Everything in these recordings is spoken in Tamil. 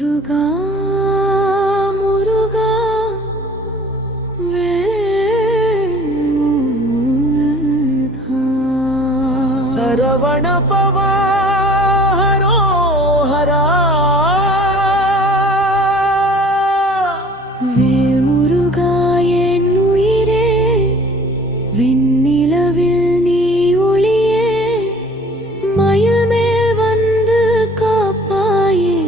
முருகா முருகா வேல்முருகா சரவண பவா ஹரோ ஹரா வேல்முருகா என் உயிரே விண்ணிலவில் நீ ஒளியே மயில் மேல் வந்து காப்பாயே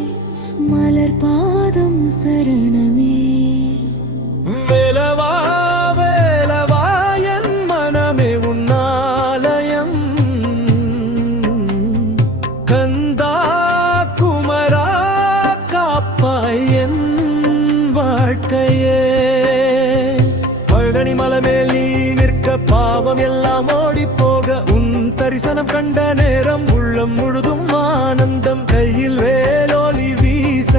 மலர் பாதம் சரணமே வேலவா வேலவா என் மனமே உன்னாலயம் கந்தா குமரா காப்பாய் என் வாழ்க்கையே பழனி மலைமேல் நீ நிற்க பாவம் எல்லாம் ஓடி போக உன் தரிசனம் கண்ட நேரம் உள்ளம் முழுதும் ஆனந்தம் கையில் வேலோலி வீச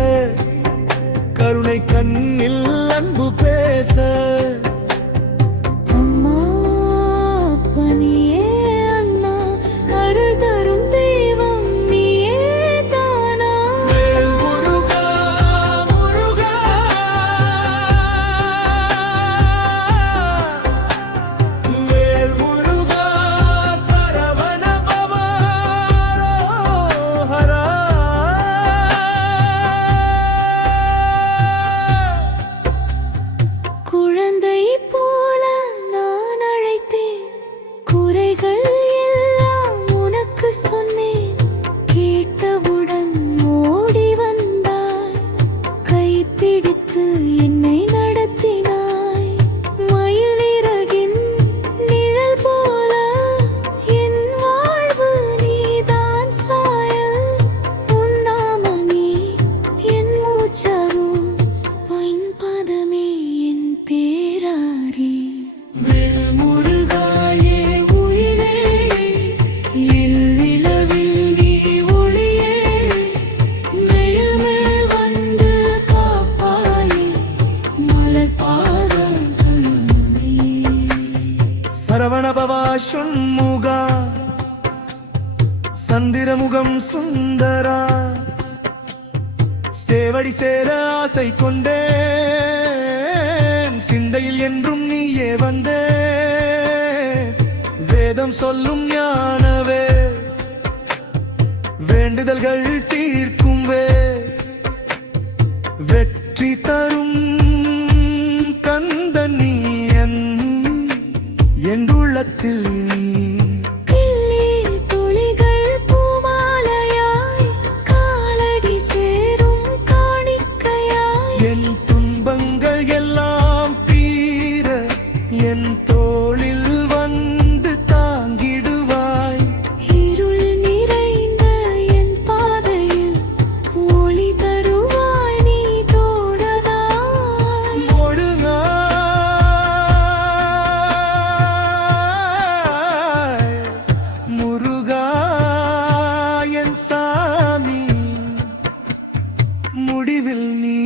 கருணை கண்ணில் அன்பு பேச அம்மா அப்பனியே அண்ணா அருள் தரும் தெய்வம் நீயே தானா வேல் முருகா முருகா வேல் முருகா சரவண பவா ஹரா குழந்தை போல நான் அழைத்தேன் குறைகள் எல்லாம் உனக்கு சொன்னேன் கேட்டவுடன் ஓடி வந்தாய் கைப்பிடித்து என்னை நடத்தினாய் மயிலிறகின் நிழல் போல என் வாழ்வு நீதான் சாயல் உன் நாமமே என் மூச்சாகும் உன் பதமே என் பேராரே வேல் முருகாயே உயிரே நிலவில் நீ ஒளியே மயில் மேல் வந்து காப்பாயே மலர் பாதம் சரணமே சரவண பவா ஷண்முகா சந்திரமுகம் சுந்தரா சேவடி சேர ஆசை கொண்டேன் சிந்தையில் என்றும் நீயே வந்தே வேதம் சொல்லும் ஞானவே வேண்டுதல்கள் தீர்க்கும் வெற்றி தரும் கந்தன் நீ என் உள்ளத்தில் நீ கிள்ளி துளிகள் பூமாலையாய் காலடி சேரும் காணிக்கையாய் என் துன்பங்கள் எல்லாம் தீர என் தோளில் வந்து தாங்கிடுவாய் இருள் நிறைந்த என் பாதையில் ஒளி தருவாய் நீ தோழனாய் ஒழுங்காய் முருகா என் சாமி முடிவில் நீ